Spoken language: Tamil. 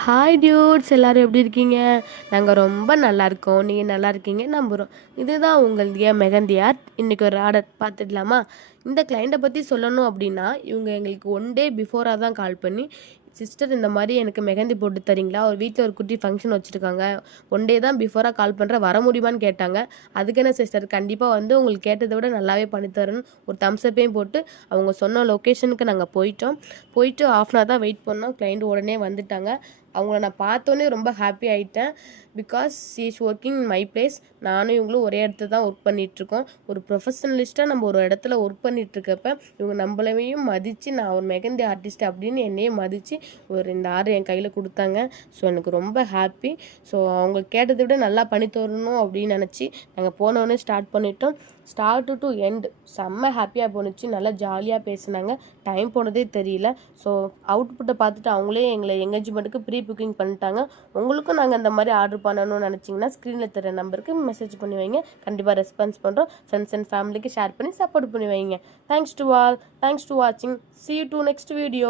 ஹாய் டியூட்ஸ், எல்லாரும் எப்படி இருக்கீங்க? நாங்கள் ரொம்ப நல்லா இருக்கோம். நீங்கள் நல்லா இருக்கீங்க நம்புகிறோம். இதுதான் உங்கள் மெகந்தி ஆர்ட். இன்றைக்கி ஒரு ஆர்டர் பார்த்துடலாமா? இந்த கிளைண்ட்டை பற்றி சொல்லணும் அப்படின்னா, இவங்க எங்களுக்கு ஒன் டே பிஃபோராக தான் கால் பண்ணி, சிஸ்டர் இந்த மாதிரி எனக்கு மெகந்தி போட்டு தரீங்களா? ஒரு வீட்டில் ஒரு குட்டி ஃபங்க்ஷன் வச்சுருக்காங்க. ஒன் டே தான் பிஃபோராக கால் பண்ணுறேன், வர முடியுமான்னு கேட்டாங்க. அதுக்கு என்ன சிஸ்டர், கண்டிப்பாக வந்து உங்களுக்கு கேட்டதை விட நல்லாவே பண்ணித்தரேன்னு ஒரு தம்ஸ்அப்பையும் போட்டு அவங்க சொன்ன லொக்கேஷனுக்கு நாங்கள் போயிட்டோம். போயிட்டு ஆஃப் அன் ஹவர் தான் வெயிட் பண்ணோம். கிளைண்ட் உடனே வந்துட்டாங்க. அவங்கள நான் பார்த்தோன்னே ரொம்ப ஹாப்பி ஆகிட்டேன். Because she is working in my place. நானும் இவங்களும் ஒரே இடத்துல தான் ஒர்க் பண்ணிகிட்ருக்கோம். ஒரு ப்ரொஃபஷனலிஸ்ட்டாக நம்ம ஒரு இடத்துல ஒர்க் பண்ணிகிட்ருக்கப்ப இவங்க நம்மளையும் மதித்து, நான் ஒரு மெகந்தி ஆர்டிஸ்ட் அப்படின்னு என்னையும் மதித்து இந்த ஆர்டர் என் கையில் கொடுத்தாங்க. ஸோ எனக்கு ரொம்ப ஹாப்பி. ஸோ அவங்க கேட்டதை விட நல்லா பண்ணி தரணும் அப்படின்னு நினச்சி நாங்கள் போனோடனே ஸ்டார்ட் பண்ணிட்டோம். ஸ்டார்ட் டு எண்ட் செம்ம ஹாப்பியாக போணுச்சு. நல்லா ஜாலியாக பேசினாங்க. டைம் போனதே தெரியல. ஸோ அவுட்புட்டை பார்த்துட்டு அவங்களே எங்களை எங்கேஜ்மெண்ட்டுக்கு ப்ரீ புக்கிங் பண்ணிட்டாங்க. உங்களுக்கும் நாங்கள் இந்த மாதிரி ஆர்டர் பண்ணணும்னு நினச்சிங்கன்னா ஸ்க்ரீனில் தர நம்பருக்கு மெசேஜ் பண்ணி வைங்க. கண்டிப்பாக ரெஸ்பான்ஸ் பண்ணுறோம். ஃப்ரெண்ட்ஸ் அண்ட் ஃபேமிலிக்கு ஷேர் பண்ணி சப்போர்ட் பண்ணி வைங்க. Thanks to all. Thanks to வாட்சிங். See you to next video.